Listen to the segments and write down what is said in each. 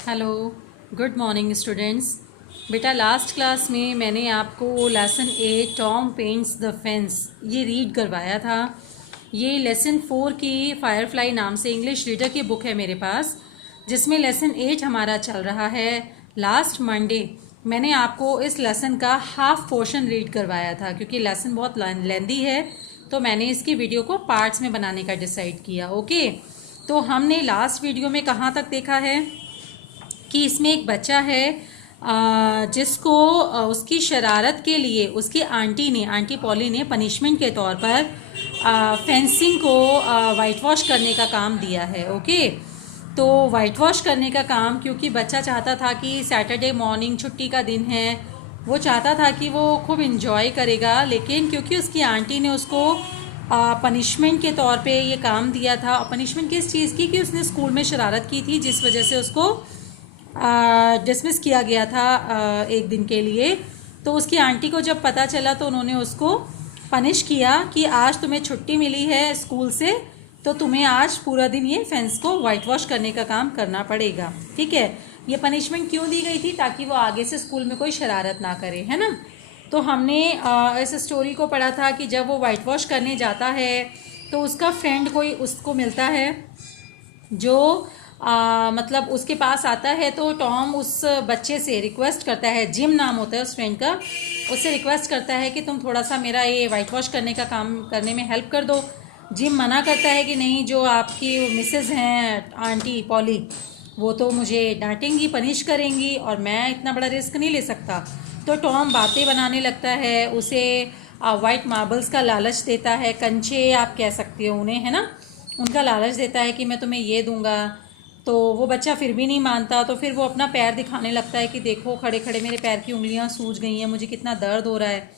Hello, good morning students. बेटा last class में मैंने आपको lesson 8 Tom paints the fence ये रीड करवाया था। ये लेसन 4 की फायरफ्लाई नाम से इंग्लिश रीडर की बुक है मेरे पास, जिसमें लेसन 8 हमारा चल रहा है। लास्ट मंडे मैंने आपको इस लेसन का हाफ पोर्शन रीड करवाया था, क्योंकि लेसन बहुत लेंदी है तो मैंने इसकी वीडियो को पार्ट्स में बनाने का डिसाइड किया। ओके, तो हमने लास्ट वीडियो में कहाँ तक देखा है कि इसमें एक बच्चा है जिसको उसकी शरारत के लिए उसकी आंटी पॉली ने पनिशमेंट के तौर पर फेंसिंग को वाइट वॉश करने का काम दिया है। ओके, तो वाइट वॉश करने का काम, क्योंकि बच्चा चाहता था कि सैटरडे मॉर्निंग छुट्टी का दिन है, वो चाहता था कि वो खूब इन्जॉय करेगा, लेकिन क्योंकि उसकी आंटी ने उसको पनिशमेंट के तौर पे ये काम दिया था। और पनिशमेंट किस चीज़ की, कि उसने स्कूल में शरारत की थी, जिस वजह से उसको डिसमिस किया गया था एक दिन के लिए। तो उसकी आंटी को जब पता चला तो उन्होंने उसको पनिश किया कि आज तुम्हें छुट्टी मिली है स्कूल से, तो तुम्हें आज पूरा दिन ये फेंस को वाइट वॉश करने का काम करना पड़ेगा। ठीक है, ये पनिशमेंट क्यों दी गई थी? ताकि वो आगे से स्कूल में कोई शरारत ना करे, है ना। तो हमने इस स्टोरी को पढ़ा था कि जब वो वाइट वॉश करने जाता है तो उसका फ्रेंड कोई उसको मिलता है जो मतलब उसके पास आता है। तो टॉम उस बच्चे से रिक्वेस्ट करता है, जिम नाम होता है उस फ्रेंड का, उससे रिक्वेस्ट करता है कि तुम थोड़ा सा मेरा ये वाइट वॉश करने का काम करने में हेल्प कर दो। जिम मना करता है कि नहीं, जो आपकी मिसेज हैं आंटी पॉली, वो तो मुझे डांटेंगी, पनिश करेंगी, और मैं इतना बड़ा रिस्क नहीं ले सकता। तो टॉम बातें बनाने लगता है, उसे वाइट मार्बल्स का लालच देता है, कंचे आप कह सकते हो उन्हें, है ना, उनका लालच देता है कि मैं तुम्हें ये दूंगा। तो वो बच्चा फिर भी नहीं मानता, तो फिर वो अपना पैर दिखाने लगता है कि देखो खड़े खड़े मेरे पैर की उंगलियां सूज गई हैं, मुझे कितना दर्द हो रहा है।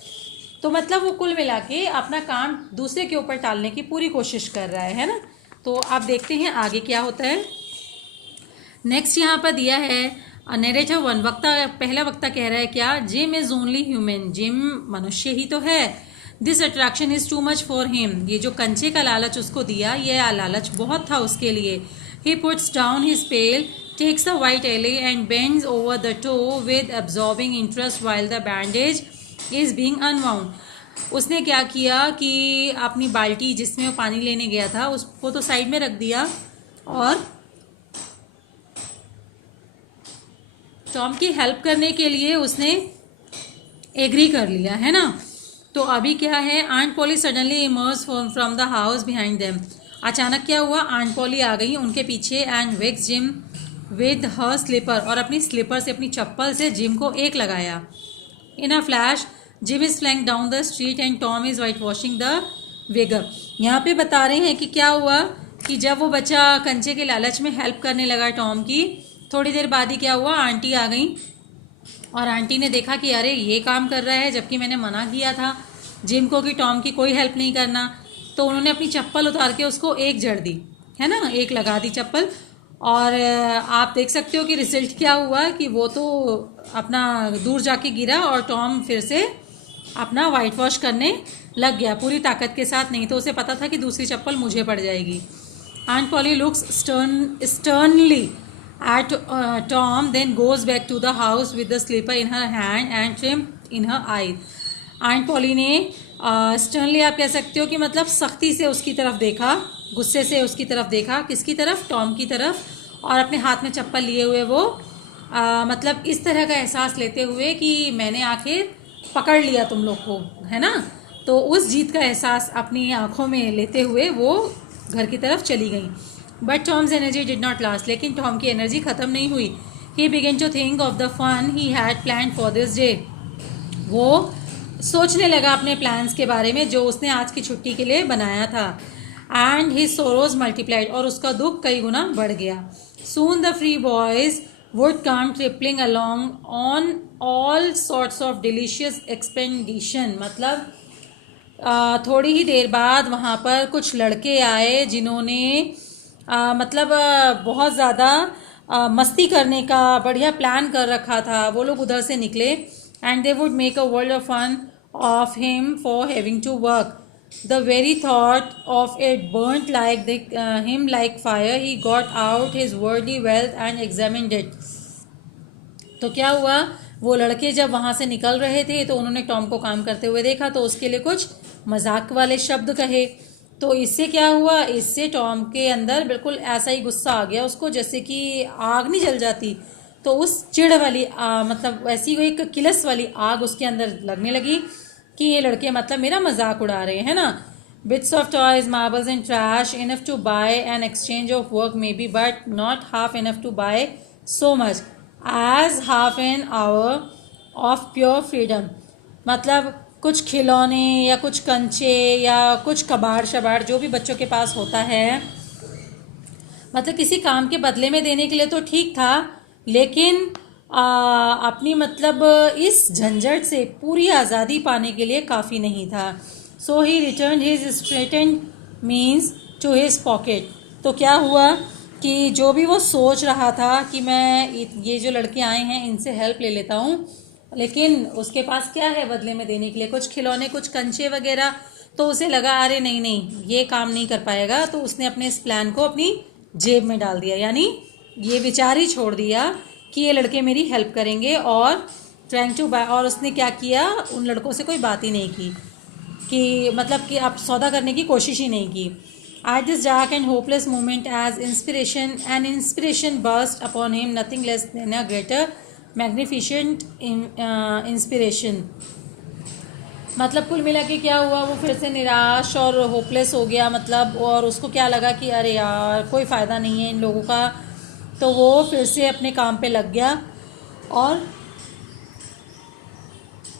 तो मतलब वो कुल मिला के अपना काम दूसरे के ऊपर टालने की पूरी कोशिश कर रहा है ना। तो आप देखते हैं आगे क्या होता है। नेक्स्ट यहाँ पर दिया है नरेटिव 1। पहला वक्ता कह रहा है क्या, gym is only human, gym मनुष्य ही तो है। This attraction is too much for him, ये जो कंचे का लालच उसको दिया, ये लालच बहुत था उसके लिए। He puts down his pail, takes the white alley and bends over the toe with absorbing interest while the bandage is being unwound। उसने क्या किया कि अपनी बाल्टी जिसमें वो पानी लेने गया था उसको तो साइड में रख दिया, और टॉम की हेल्प करने के लिए उसने एग्री कर लिया, है ना। तो अभी क्या है, Aunt Polly suddenly emerge from the house behind them. अचानक क्या हुआ, आंट पॉली आ गई उनके पीछे, and wakes Jim with her slipper, और अपनी स्लीपर से, अपनी चप्पल से जिम को एक लगाया। In a flash Jim is flank down the street and Tom is white washing the wager. यहाँ पे बता रहे हैं कि क्या हुआ कि जब वो बच्चा कंचे के लालच में हेल्प करने लगा टॉम की, थोड़ी देर बाद ही क्या हुआ, आंटी आ गई, और आंटी ने देखा कि अरे ये काम कर रहा है, जबकि मैंने मना किया था जिम को कि टॉम की कोई हेल्प नहीं करना। तो उन्होंने अपनी चप्पल उतार के उसको एक जड़ दी, है ना, एक लगा दी चप्पल। और आप देख सकते हो कि रिजल्ट क्या हुआ कि वो तो अपना दूर जाके गिरा, और टॉम फिर से अपना वाइट वॉश करने लग गया पूरी ताकत के साथ। नहीं तो उसे पता था कि दूसरी चप्पल मुझे पड़ जाएगी। Aunt Polly looks sternly at Tom, then goes back to the house with the slipper in her hand and trim in her eye। Aunt Polly ने स्टर्नली आप कह सकते हो कि मतलब सख्ती से उसकी तरफ देखा, गुस्से से उसकी तरफ देखा, किसकी तरफ, टॉम की तरफ, और अपने हाथ में चप्पल लिए हुए वो मतलब इस तरह का एहसास लेते हुए कि मैंने आखिर पकड़ लिया तुम लोग को, है ना। तो उस जीत का एहसास अपनी आंखों में लेते हुए वो घर की तरफ चली गई। But Tom's energy did not last, लेकिन टॉम की एनर्जी ख़त्म नहीं हुई। He began to think of the fun he had planned for this day. वो सोचने लगा अपने प्लान्स के बारे में जो उसने आज की छुट्टी के लिए बनाया था। एंड हिज सोरोज मल्टीप्लाइड, और उसका दुख कई गुना बढ़ गया। Soon the free boys would come tripping along on all sorts of delicious expedition. मतलब थोड़ी ही देर बाद वहाँ पर कुछ लड़के आए जिन्होंने मतलब बहुत ज़्यादा मस्ती करने का बढ़िया प्लान कर रखा था। वो लोग उधर से निकले, and they would make a world of fun of him for having to work. The very thought of it burnt like him like fire. He got out his worldly wealth and examined it. तो क्या हुआ, वो लड़के जब वहाँ से निकल रहे थे तो उन्होंने टॉम को काम करते हुए देखा, तो उसके लिए कुछ मजाक वाले शब्द कहे। तो इससे क्या हुआ, इससे टॉम के अंदर बिल्कुल ऐसा ही गुस्सा आ गया उसको, जैसे कि आग नहीं जल जाती, तो उस चिढ़ वाली मतलब ऐसी कोई एक किलस वाली आग उसके अंदर लगने लगी कि ये लड़के मतलब मेरा मजाक उड़ा रहे हैं ना। Bits of toys, marbles and trash, enough to buy an exchange of work may be, but not half enough to buy so much as half an hour of pure freedom. मतलब कुछ खिलौने या कुछ कंचे या कुछ कबाड़ शबाड़ जो भी बच्चों के पास होता है, मतलब किसी काम के बदले में देने के लिए तो ठीक था, लेकिन अपनी मतलब इस झंझट से पूरी आज़ादी पाने के लिए काफ़ी नहीं था। So he return his straitened means to his pocket. तो क्या हुआ कि जो भी वो सोच रहा था कि मैं ये जो लड़के आए हैं इनसे हेल्प ले लेता हूँ, लेकिन उसके पास क्या है बदले में देने के लिए, कुछ खिलौने कुछ कंचे वगैरह, तो उसे लगा अरे नहीं नहीं ये काम नहीं कर पाएगा, तो उसने अपने इस प्लान को अपनी जेब में डाल दिया, यानी ये विचार ही छोड़ दिया कि ये लड़के मेरी हेल्प करेंगे, और ट्राइंग टू बाय, और उसने क्या किया, उन लड़कों से कोई बात ही नहीं की कि मतलब कि आप सौदा करने की कोशिश ही नहीं की। At this dark and hopeless moment, as an inspiration burst upon him, nothing less than a greater magnificent inspiration. मतलब कुल मिला के क्या हुआ, वो फिर से निराश और होपलेस हो गया, मतलब, और उसको क्या लगा कि अरे यार कोई फ़ायदा नहीं है इन लोगों का, तो वो फिर से अपने काम पे लग गया, और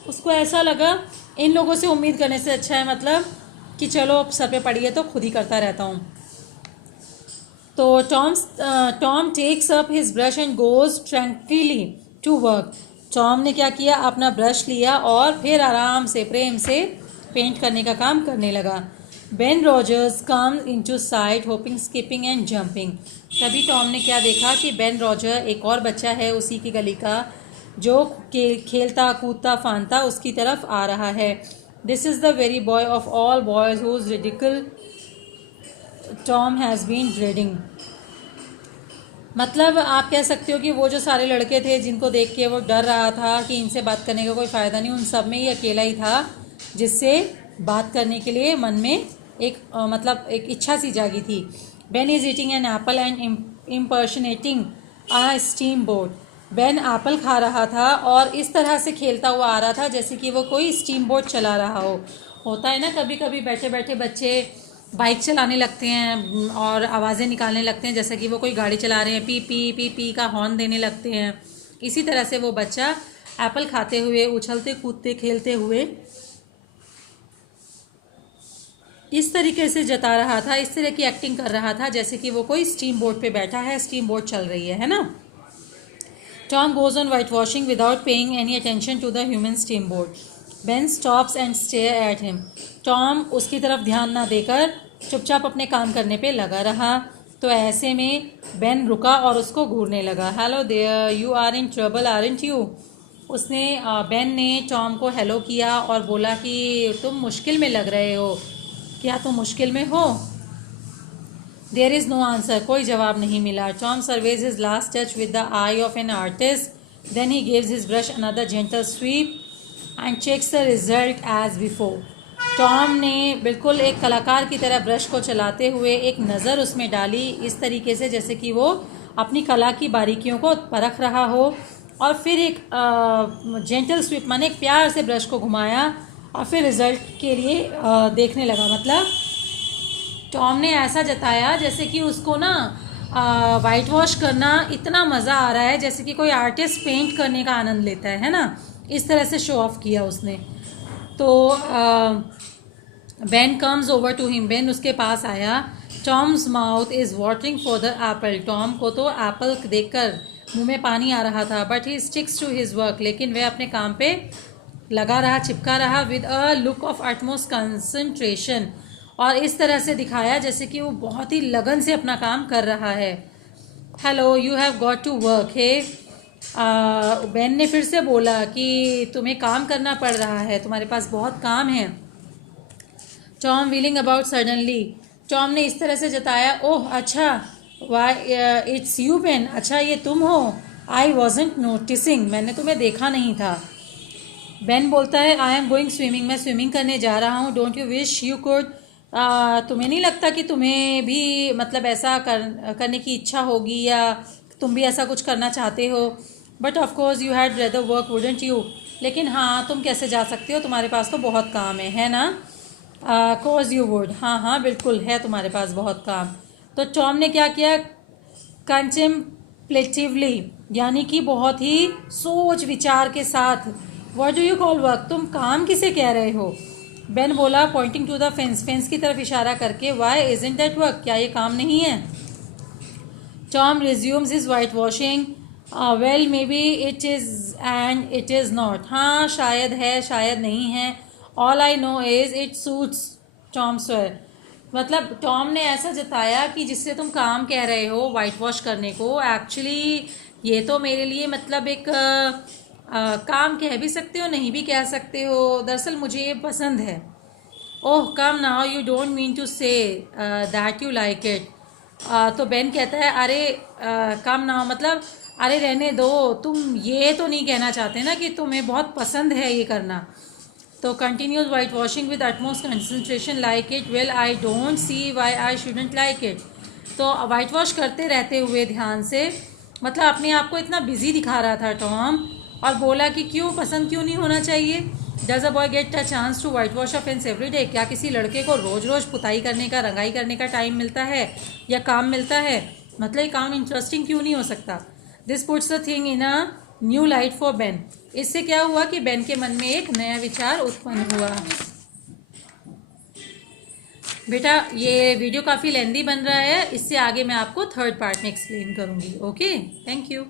उसको ऐसा लगा इन लोगों से उम्मीद करने से अच्छा है मतलब कि चलो अब सर पे पड़ी है तो खुद ही करता रहता हूँ। तो Tom takes up his brush and goes tranquilly to work. Tom ने क्या किया, अपना ब्रश लिया और फिर आराम से प्रेम से पेंट करने का काम करने लगा। Ben Rogers come into site hopping skipping and jumping. तभी टॉम ने क्या देखा कि बेन रॉजर, एक और बच्चा है उसी की गली का, जो खेलता कूदता फानता उसकी तरफ आ रहा है। This is the very boy of all boys whose ridicule Tom has been dreading. मतलब आप कह सकते हो कि वो जो सारे लड़के थे जिनको देख के वो डर रहा था कि इनसे बात करने का कोई फ़ायदा नहीं, उन सब में ये अकेला ही था जिससे बात करने के लिए मन में एक मतलब एक इच्छा सी जागी थी। Ben is eating an apple and impersonating a steam boat. Ben Apple खा रहा था और इस तरह से खेलता हुआ आ रहा था जैसे कि वो कोई स्टीम बोट चला रहा हो। होता है ना, कभी कभी बैठे बैठे बच्चे बाइक चलाने लगते हैं और आवाज़ें निकालने लगते हैं जैसे कि वो कोई गाड़ी चला रहे हैं, पी पी पी पी का हॉर्न देने लगते हैं। इसी तरह से वो बच्चा एप्पल खाते हुए, उछलते कूदते खेलते हुए इस तरीके से जता रहा था, इस तरह की एक्टिंग कर रहा था जैसे कि वो कोई स्टीम बोट पे बैठा है, स्टीम बोट चल रही है ना। Tom goes on whitewashing without paying any attention to the human steamboat. Ben stops and stares at him. Tom उसकी तरफ ध्यान ना देकर चुपचाप अपने काम करने पे लगा रहा। तो ऐसे में बेन रुका और उसको घूरने लगा। Hello there, you are in trouble aren't you. उसने बेन ने टॉम को हेलो किया और बोला कि तुम मुश्किल में लग रहे हो, क्या तुम मुश्किल में हो? देयर इज़ नो आंसर, कोई जवाब नहीं मिला। Tom surveys his last touch with the eye of an artist, then he gives his brush another gentle sweep and checks the result as before. Tom ने बिल्कुल एक कलाकार की तरह ब्रश को चलाते हुए एक नज़र उसमें डाली, इस तरीके से जैसे कि वो अपनी कला की बारीकियों को परख रहा हो, और फिर एक जेंटल स्वीप माने एक प्यार से ब्रश को घुमाया और फिर रिजल्ट के लिए देखने लगा। मतलब टॉम ने ऐसा जताया जैसे कि उसको ना वाइट वॉश करना इतना मज़ा आ रहा है जैसे कि कोई आर्टिस्ट पेंट करने का आनंद लेता है ना, इस तरह से शो ऑफ किया उसने। तो Ben comes over to him, Ben उसके पास आया। Tom's mouth is watering for the apple, Tom को तो एप्पल देखकर मुंह में पानी आ रहा था, but he sticks to his work, लेकिन वह अपने काम पे लगा रहा, चिपका रहा, with a look of utmost concentration, और इस तरह से दिखाया जैसे कि वो बहुत ही लगन से अपना काम कर रहा है। Hello, you have got to work. Hey, Ben ने फिर से बोला कि तुम्हें काम करना पड़ रहा है, तुम्हारे पास बहुत काम है। Tom wheeling about suddenly, Tom ने इस तरह से जताया, ओह अच्छा, वाई इट्स यू बेन, अच्छा ये तुम हो, आई वॉजेंट नोटिसिंग, मैंने तुम्हें देखा नहीं था। बेन बोलता है, आई एम गोइंग स्विमिंग, मैं स्विमिंग करने जा रहा हूँ, don't you wish you could, तुम्हें नहीं लगता कि तुम्हें भी मतलब ऐसा करने की इच्छा होगी या तुम भी ऐसा कुछ करना चाहते हो, but of course you had rather work wouldn't you, लेकिन हाँ तुम कैसे जा सकते हो, तुम्हारे पास तो बहुत काम है ना, कोर्स यू वुड, हाँ हाँ बिल्कुल है तुम्हारे पास बहुत काम। तो टॉम ने क्या किया, कंटेम्पलेटिवली, यानी कि बहुत ही सोच विचार के साथ, what do you call work, तुम काम किसे कह रहे हो। बेन बोला, pointing to the fence, fence की तरफ इशारा करके, वाई इजंट दैट वर्क, क्या ये काम नहीं है। Tom resumes his white washing, well may be it is and it is not, हाँ शायद है शायद नहीं है, all I know is it suits Tom swear, मतलब टॉम ने ऐसा जताया कि जिससे तुम काम कह रहे हो वाइट वॉश करने को, एक्चुअली ये तो मेरे लिए मतलब एक काम कह भी सकते हो नहीं भी कह सकते हो, दरअसल मुझे ये पसंद है। Oh come now, you don't mean to say that you like it, तो बेन कहता है, अरे कम नाउ मतलब अरे रहने दो, तुम ये तो नहीं कहना चाहते ना कि तुम्हें बहुत पसंद है ये करना। तो continues whitewashing with utmost concentration like it, well I don't see why I shouldn't like it, तो वाइट वॉश करते रहते हुए ध्यान से, मतलब अपने आप को इतना बिजी दिखा रहा था टॉम, और बोला कि क्यों पसंद क्यों नहीं होना चाहिए। Does a boy get a chance to whitewash a fence every day, क्या किसी लड़के को रोज़ रोज़ पुताई करने का रंगाई करने का टाइम मिलता है या काम मिलता है, मतलब ये काम इंटरेस्टिंग क्यों नहीं हो सकता। This puts the thing in a new light for Ben, इससे क्या हुआ कि बेन के मन में एक नया विचार उत्पन्न हुआ। बेटा ये वीडियो काफ़ी लेंदी बन रहा है, इससे आगे मैं आपको थर्ड पार्ट में एक्सप्लेन करूँगी। Okay, thank you.